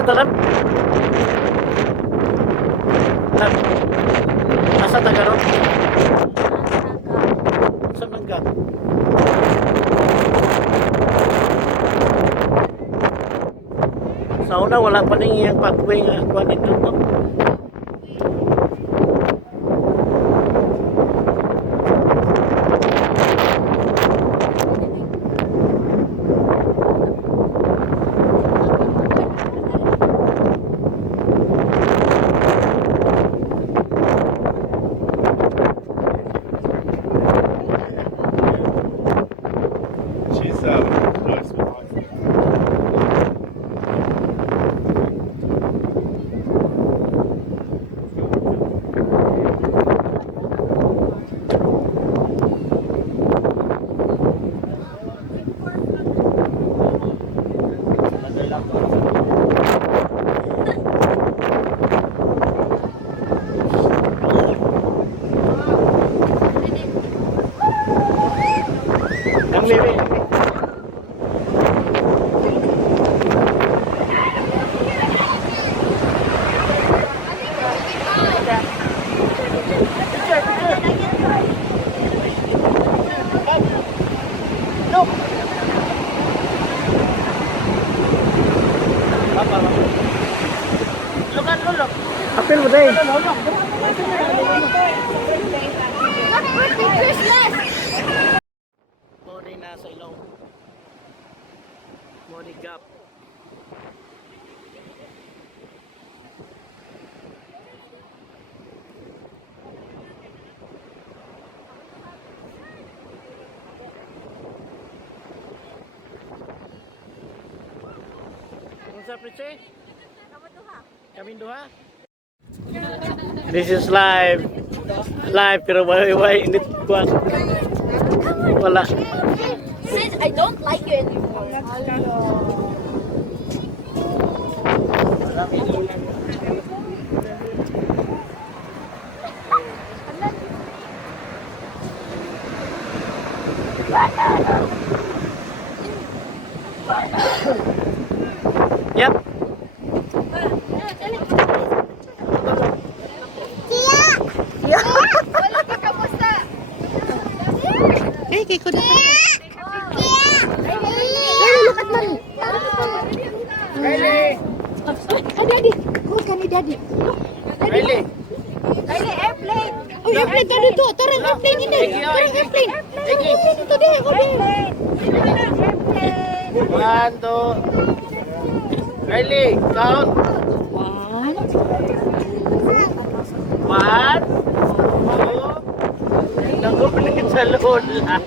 sa dalam. Nasa Tagalog. Sa Mangga. Sa una wala pa ning iyang pathway nga kuan dito to. Close with us. Kami apel mo day. Mori na sa ilong. Mori Gap. Unsa preche? Kami duha. This is live. Live pero way init kuan. Wala. Sis, I don't like you anymore. Yep. Wala ka kamusta? Eh, kay ko na. Look at mommy. Riley. Daddy. Look at daddy. Riley. Riley, airplane. Oh, airplane ka dito. Tara, airplane ini. Tara, airplane. Airplane dito din. Airplane. One, two. Riley, count. One. Two. Nagulit sa lola.